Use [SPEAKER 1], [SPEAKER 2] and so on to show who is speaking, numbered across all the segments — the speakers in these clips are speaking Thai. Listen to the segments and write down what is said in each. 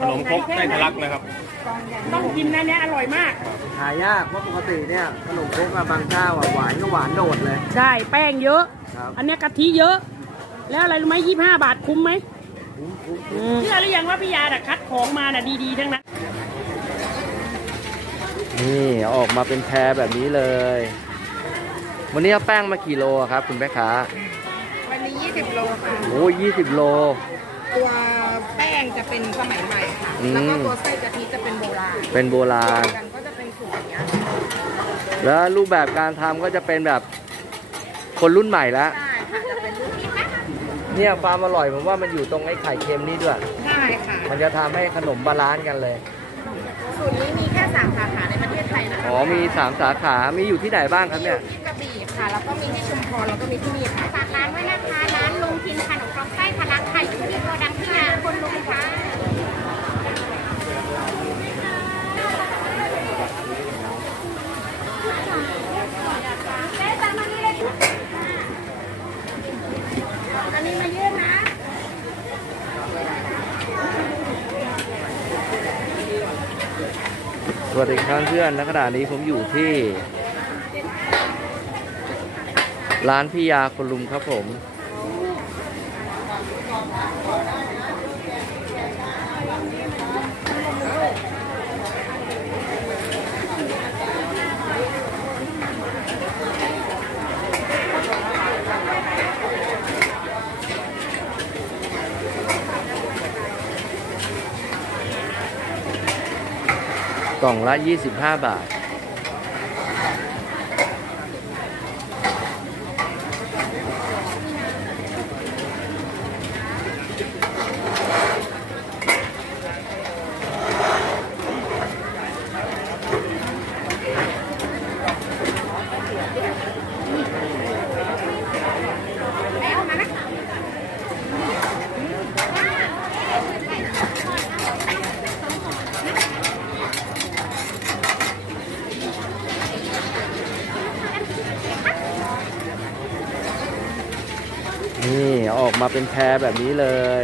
[SPEAKER 1] ขนมครกไส้ทะลักนะครับ
[SPEAKER 2] ต้องกินนะเนี่ยอร่อยมาก
[SPEAKER 3] หายากเพราะปกติเนี่ยขนมครกบางเจ้าหวานก็หวานโดดเลย
[SPEAKER 2] ใช่แป้งเยอะอันนี้กะทิเยอะแล้วอะไรรู้ไหม25 บาทคุ้มไหมเชื่อหรือยังว่าพี่ยาคัดของมาดีๆทั้งนั้น
[SPEAKER 3] นี่ออกมาเป็นแพรแบบนี้เลยวันนี้เอาแป้งมากี่โลครับคุณแม่ค้า
[SPEAKER 4] วันนี้20 โลค่ะ
[SPEAKER 3] โอ้20 โล
[SPEAKER 4] ตัวแป้งจะเป็นสมัยใหม่ค่ะแล้วก็ตัวไส้กะทิจะเป็นโบราณกันก็จะเป็นสูตรนี้
[SPEAKER 3] แล้วรูปแบบการทำก็จะเป็นแบบคนรุ่นใหม่แล้ว
[SPEAKER 4] ใช่ค่ะจะเป็นรุ่นนี้
[SPEAKER 3] เนี่ยความอร่อยผมว่ามันอยู่ตรงไอ้ไข่เค็มนี่ด้วย
[SPEAKER 4] ใช่ค่ะ
[SPEAKER 3] มันจะทำให้ขนมบาลานซ์กันเลย
[SPEAKER 4] สูตรนี้มีแค่3 สาขาในประเทศไทยนะคะ
[SPEAKER 3] อ๋อมี3 สาขามีอยู่ที่ไหนบ้างครับเนี่ย
[SPEAKER 4] ที่กระบี่ค่ะแล้วก็มีที่ชุมพรแล้วก็มีที่นี่ค่ะฝากร้านไว้นะคะร้านลุงทินขนมครกไส้ทะลักค่ะอยู่ที่โกดังพี่นาคนลุงค่ะอันนี้มายื่นนะ
[SPEAKER 3] สวัสดีครับเพื่อนณขณะนี้ผมอยู่ที่ร้านพี่ยาคนลุมครับผมกล่องละ25 บาทนี่ออกมาเป็นแพรแบบนี้เลย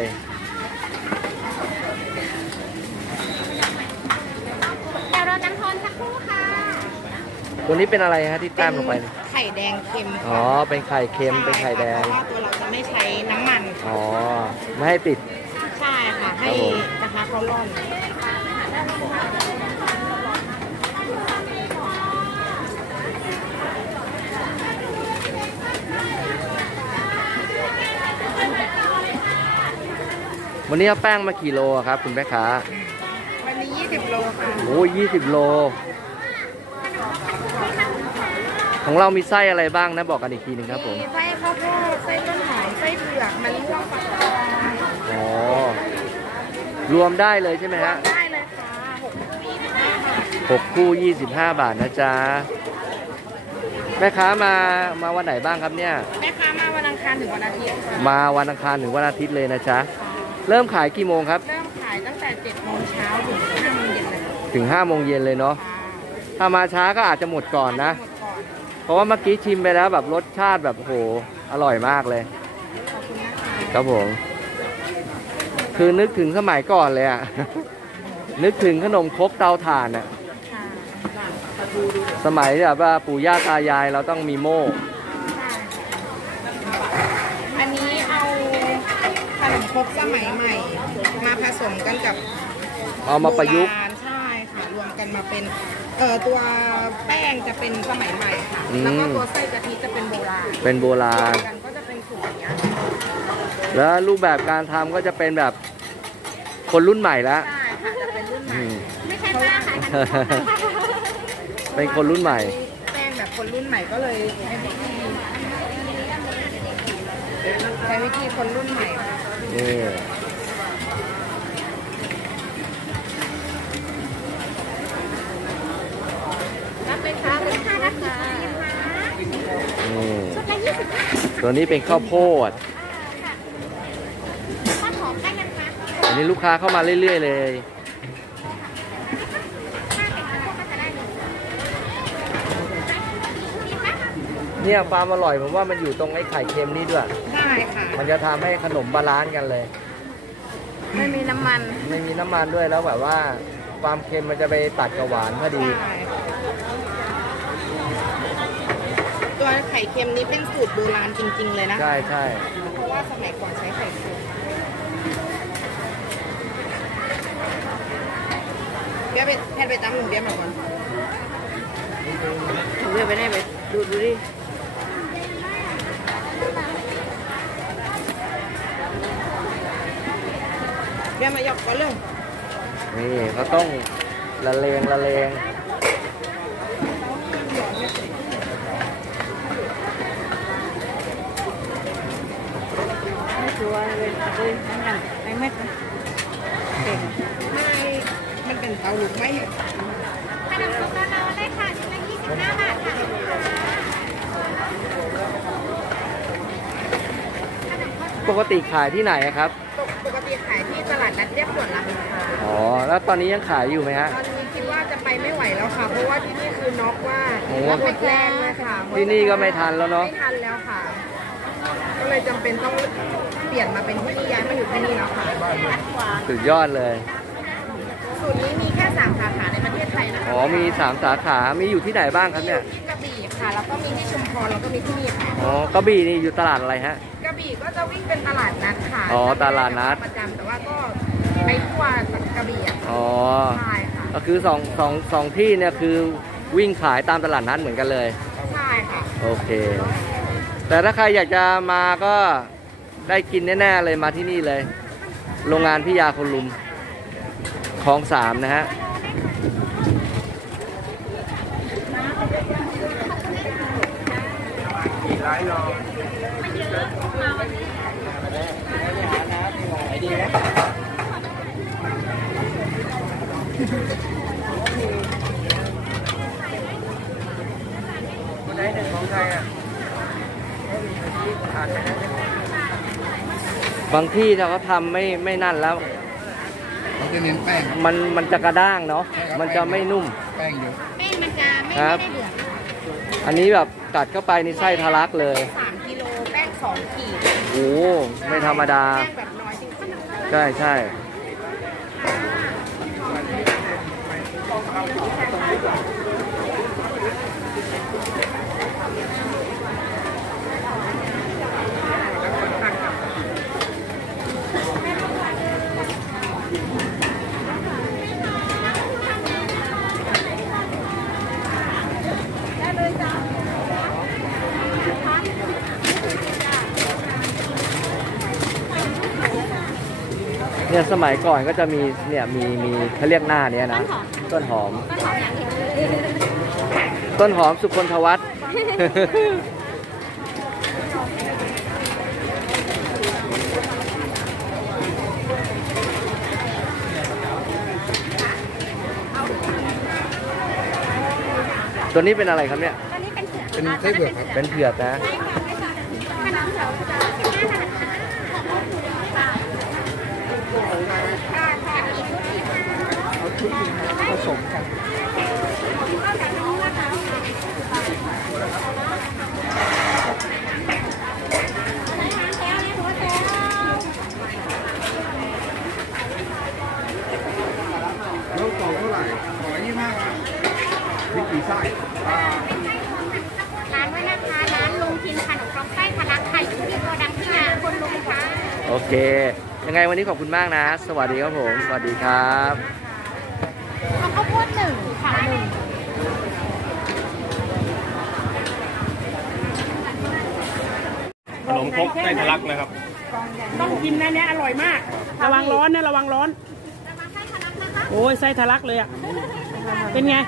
[SPEAKER 4] เดี๋ยวเราน้ำทอนสักครู่ค่ะ
[SPEAKER 3] ตัวนี้เป็นอะไรฮะที่แต้มลงไป
[SPEAKER 4] ไข่แดงเค็ม
[SPEAKER 3] อ๋อเป็นไข่เค็มเป็นไข่แดง
[SPEAKER 4] เพราะว่าตัวเราจะไม่ใช้น้ำมัน
[SPEAKER 3] อ๋อไม่ให้ติด
[SPEAKER 4] ใช่ค่ะให้นะคะเขาร่อน
[SPEAKER 3] วันนี้เอาแป้งมากี่โลครับคุณแม่ค้า
[SPEAKER 4] วันนี้20 โลค่ะ
[SPEAKER 3] โอ้20 โลของเรามีไส้อะไรบ้างนะบอกกันอีกทีหนึ่งครับผม
[SPEAKER 4] มีไส้ข้าวโพดไส้ต้นหอมไส้เผือกมันม่วงฝักทอง
[SPEAKER 3] อ๋อรวมได้เลยใช่ไหมฮะ
[SPEAKER 4] ได้เลยค่ะ6 คู่
[SPEAKER 3] 25 บาทนะจ๊ะแม่ค้ามาวันไหนบ้างครับเนี่ย
[SPEAKER 4] แม่ค้ามาวันอังคารถึงวันอาทิตย์
[SPEAKER 3] มาวันอังคารถึงวันอาทิตย์เลยนะจ๊ะเริ่มขายกี่โมงครับ
[SPEAKER 4] เริ่มขายตั้งแต่7 โมงเช้าถึง5 โมงเย็นเลย
[SPEAKER 3] ถึง5 โมงเย็นเลยเนาะถ้ามาช้าก็อาจจะหมดก่อนนะเพราะว่าเมื่อกี้ชิมไปแล้วแบบรสชาติแบบโหอร่อยมากเลยครับผมคือนึกถึงสมัยก่อนเลยอะนึกถึงขนมครกเตาถ่านอะสมัยแบบว่าปู่ย่าตายายเราต้องมีโม่
[SPEAKER 4] อันนี้เอาขนมครกสมัยใหม่มาผสมกันกับ
[SPEAKER 3] เอามาประยุกต์
[SPEAKER 4] ใช่ค่ะรวมกันมาเป็นตัวแป้งจะเป็นสมัยใหม่ค่ะแล้วก็ตัวไส้กะทิจะเป็นโบราณกันก็จะเป็นสูตรนี้
[SPEAKER 3] แล้วรูปแบบการทำก็จะเป็นแบบคนรุ่นใหม่แล้ว
[SPEAKER 4] ใช่ค่ะจะเป็นรุ่นใหม่ไม่ใช่ป้าค่ะ
[SPEAKER 3] เป็นคนรุ่นใหม่
[SPEAKER 4] แป้งแบบคนรุ่นใหม่ก็เลยใช้วิธีคนรุ่นใหม่
[SPEAKER 3] นี่
[SPEAKER 4] รับเป็นค่ะเป็น5 นาทีชุดละ20
[SPEAKER 3] ตัวนี้เป็นข้าวโพด
[SPEAKER 4] ข้าวหอมได้ยังคะ
[SPEAKER 3] อันนี้ลูกค้าเข้ามาเรื่อยๆเลยเนี่ยความอร่อยผมว่ามันอยู่ตรงไอ้ไข่เค็มนี่ด้วย
[SPEAKER 4] ใช่ค่ะ
[SPEAKER 3] มันจะทำให้ขนมบาลานซ์กันเลย
[SPEAKER 4] ไม่มีน้ำมัน
[SPEAKER 3] ไม่มีน้ำมันด้วยแล้วแบบว่าความเค็มมันจะไปตัดกับหวานพอดี
[SPEAKER 4] ใช่ตัวไข่เค็มนี้เป็นสูตรโบราณจริง ๆ เลยนะ
[SPEAKER 3] ใช่ใช่
[SPEAKER 4] เพราะว่าสมัยก่อนใช้ไข่เค็มเบี้ยไปแทนไปจำหนึ่งเบี้ยมาก่อนเบี้ยไปได้ไปดูดิเบี้ยมาหยอกก่อนเรื่อง
[SPEAKER 3] นี่เขาต้องละเลงละเลง
[SPEAKER 2] ไม่ชัวร์เลยนั่นกันไม่เม็ดนะเก่ง
[SPEAKER 4] ไม่มันเป็นเตาหลุมไหม
[SPEAKER 1] ขนมครกร้อนๆเลยค่ะชิ้นละ25 บาทค่ะ
[SPEAKER 3] ปกติขายที่ไหนอะครับ
[SPEAKER 4] ปกติขายที่ตลาดนัดเรียบด่วนรามอินทรา
[SPEAKER 3] อ๋อแล้วตอนนี้ยังขายอยู่ไหมฮะ
[SPEAKER 4] ตอนนี้คิดว่าจะไปไม่ไหวแล้วค่ะ เพราะว่าที่นี่คือน็อกว่า
[SPEAKER 3] โอ้
[SPEAKER 4] หมดแรงเลยค่ะ
[SPEAKER 3] ที่นี่ก็ไม่ทันแล้วเนาะ
[SPEAKER 4] ไม่ทันแล้วค่ะ ก็เลยจำเป็นต้องเปลี่ยนมาเป็นที่นี่ย้ายมาอยู่ที่นี่แล้วค่ะ
[SPEAKER 3] สุดยอดเลย
[SPEAKER 4] สูตรนี้มีแค่3 สาขาในประเทศไทยนะคะ
[SPEAKER 3] อ๋อมี3 สาขา มีอยู่ที่ไหนบ้างครับเนี่ย
[SPEAKER 4] ที่กระบี่ค่ะ แล้วก็มีที่ชุมพรแล้วก็มีที่นี่ค่ะ
[SPEAKER 3] อ๋อกระบี่นี่อยู่ตลาดอะไรฮะ
[SPEAKER 4] กระบี่ก็จะวิ่งเป็นตลาดนัดค่ะ
[SPEAKER 3] อ๋อตลาดนัด
[SPEAKER 4] ประจำแต่ว่าก็ไปทั่วกระบี่อ่ะ
[SPEAKER 3] อ๋อ
[SPEAKER 4] ใช่ค่ะ
[SPEAKER 3] ก็คือสองที่เนี่ยคือวิ่งขายตามตลาดนัดเหมือนกันเลย
[SPEAKER 4] ใช่ค่ะ
[SPEAKER 3] โอเค แต่ถ้าใครอยากจะมาก็ได้กินแน่ๆเลยมาที่นี่เลย โรงงานพิยาคนลุมคลอง3นะฮะ บางที่ถ้าเขาทำไม่นั่นแล้ว
[SPEAKER 5] เขาจะเน้นแป้งครับ
[SPEAKER 3] มันจะกระด้างเนาะ
[SPEAKER 5] ใช่ครับ
[SPEAKER 3] มันจะไม่นุ่ม
[SPEAKER 5] แป้งเยอะ
[SPEAKER 1] แป้งมันจะไม่
[SPEAKER 3] ครับ
[SPEAKER 1] ได้เดือด
[SPEAKER 3] อันนี้แบบกัดเข้าไปนี่ไส้ทะลักเลย
[SPEAKER 4] 3 กิโลแป้ง2 ขีด
[SPEAKER 3] โอ้โหไม่ธรรมดา
[SPEAKER 4] แป้งแบบน้อยจริง
[SPEAKER 3] ใช่ใช่เนี่ยสมัยก่อนก็จะมีเนี่ยมีเขาเรียกหน้าเนี้ยนะ ต้นหอม
[SPEAKER 1] ต้นหอมอย่างเดียวเลย
[SPEAKER 3] ต้นหอมสุคนทวัฒน์ ตัวนี้เป็นอะไรครับเนี่ย
[SPEAKER 1] ตอนนี้เป็นเผือก
[SPEAKER 5] เป็นไส้เผือกครับ
[SPEAKER 3] เป็นเผือกนะ
[SPEAKER 1] ขนมเผือก15 บาทค่ะ
[SPEAKER 5] ผสมกัน แล้วกล่องเท่าไหร่225ครับมีกี่ไส้
[SPEAKER 1] ร้านด้วยนะคะ ร้านลุงทินขนมครกไส้ทะลักค่ะอยู่ที่โกดังพิยาคนลุงค่ะ
[SPEAKER 3] โอเค ยังไงวันนี้ขอบคุณมากนะ สวัสดีครับผม สวัสดีครับ
[SPEAKER 1] เอาข้าวโพด1ค่ะ
[SPEAKER 6] ขนมครกไส้ทะลักนะครับ
[SPEAKER 2] ต้องกินนะเนี่ยอร่อยมาก ระวังร้อนนะระวังร้อน โอ้ยไส้ทะลักเลยอ่ะ เป็นไง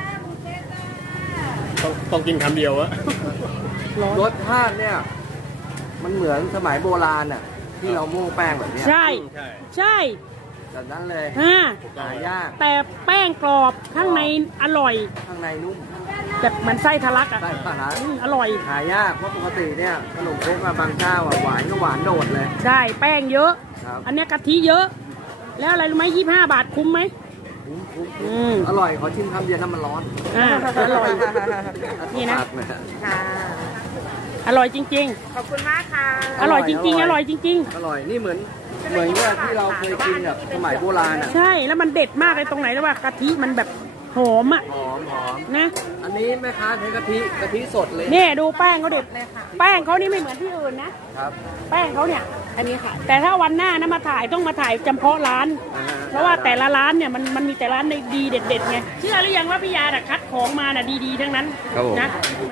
[SPEAKER 6] ต้องกินคำเดียวอะ
[SPEAKER 3] รสชาติเนี่ย มันเหมือนสมัยโบราณอ่ะ ที่เราโม่แป้งแบบเนี้ย
[SPEAKER 2] ใช่
[SPEAKER 6] ใช่
[SPEAKER 2] ใช่
[SPEAKER 3] แบบนั้นเลย
[SPEAKER 2] อ่า
[SPEAKER 3] หายาก
[SPEAKER 2] แต่แป้งกรอบข้างในอร่อย
[SPEAKER 3] ข้างในนุ่ม
[SPEAKER 2] แบบเหมันไส้ทะลักอ่ะ
[SPEAKER 3] ใช่ปะฮะ
[SPEAKER 2] อร่อย
[SPEAKER 3] หายาก เพราะปกติเนี่ยขนมครกอะบางเจ้าอะหวานก็หวานโดดเลย
[SPEAKER 2] ใช่แป้งเยอะ
[SPEAKER 3] ครับ
[SPEAKER 2] อันเนี้ยกะทิเยอะ แล้วอะไรรู้ไหม25 บาทคุ้มไหม
[SPEAKER 3] คุ้ม
[SPEAKER 2] อืม
[SPEAKER 3] อร่อย ขอชิมคำเดียวน้ำมันร้อน
[SPEAKER 2] อ่าอร่อย นี่นะ
[SPEAKER 3] ปากเย
[SPEAKER 4] ๆค่ะ
[SPEAKER 2] อร่อยจริง
[SPEAKER 4] ขอบคุณมากค่ะ
[SPEAKER 2] ๆ อร่อยจริง ๆ อร่อยจริง
[SPEAKER 3] อร่อย นี่เหมือนเหมือนกับที่เราเคยกินแบบสมัยโบราณอ่ะ
[SPEAKER 2] ใช่แล้วมันเด็ดมากเลยตรงไหนรู้ป่ะกะทิมันแบบหอมอ่ะ
[SPEAKER 3] หอม
[SPEAKER 2] นะ
[SPEAKER 3] อันนี้แม่ค้าใช้กะทิสดเลย
[SPEAKER 2] นี่ดูแป้งเขาเด็ดแป้งเขานี่ไม่เหมือนที่อื่นนะครับ แป้งเขาเนี่ย
[SPEAKER 4] อันนี้ค่ะ
[SPEAKER 2] แต่ถ้าวันหน้านะมาถ่ายต้องมาถ่ายเฉพาะร้าน เพราะว่าแต่ละร้านเนี่ยมันมีแต่ร้านดีเด็ดๆไงเชื่อหรือยังว่าพี่ยาคัดของมาน่ะดีๆทั้งนั้น
[SPEAKER 3] ครับผม
[SPEAKER 2] นะ